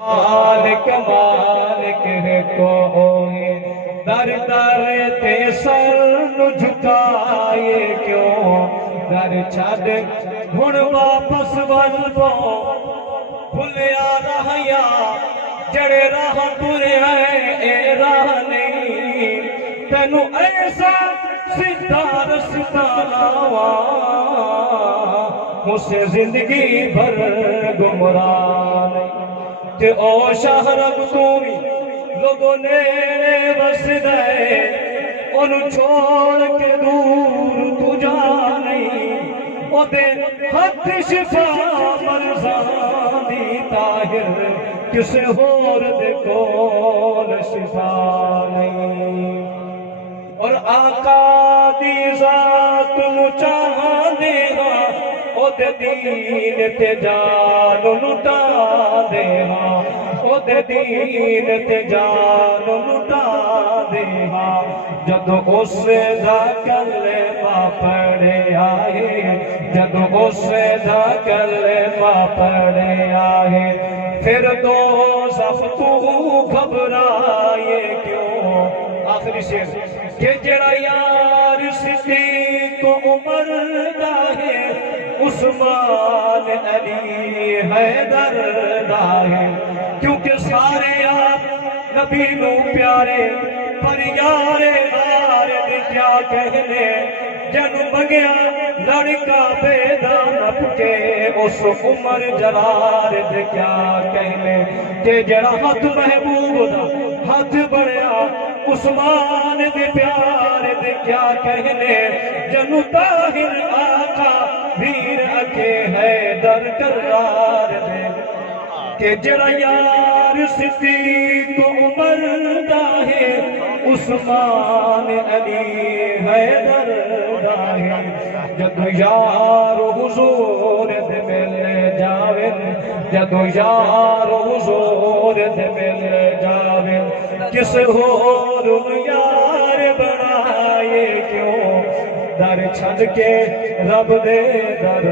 مالک مالک ہے کوئی در در تے سر جھکائے کیوں در چھڈ ہن واپس ول پو بھلیا رہیا جڑے راہ ترے اے راہ نہیں تینوں ایسا سیدھا رستہ لاواں مجھے زندگی بھر گمراہ تے او شہرک تو بھی لوگوں نے بس دے انہوں چھوڑ کے دور تو جا نہیں او دے حد شفا مرزان دی طاہر کسے اور دے کول شفا نہیں اور آقا دی ذات نو چاہنے ہاں او دے دین تے جان لٹا دے ہاں او دے دین تے جان لٹا دے ہاں جدو اس دا کلمہ پڑھے آئے جدو اس دا کلمہ پڑھے آئے پھر دوزخ تو گھبرائے کیوں آخری شعر کہ جڑا یار صدیق عمر دا ہے عثمان علی حیدر دا ہے کیونکہ سارے آپ نبی نو پیارے پر یار آرد کیا کہنے جن منگیا لڑکا پیدا نپ کے اس عمر جرارد کیا کہنے کہ جڑا ہاتھ محبوب دا ہاتھ بڑھیا عثمان دے پیار دے کیا کہنے جنو طاہر آقا ویر اکے حیدر کرار دے کہ جڑا یار صدیق عمر دا ہے عثمان علی حیدر دا ہے جدو یار حضور دے مل جاویں جدو یار حضور دے مل جاویں کس اور یار بنائے کیوں در چھڈ کے رب دے در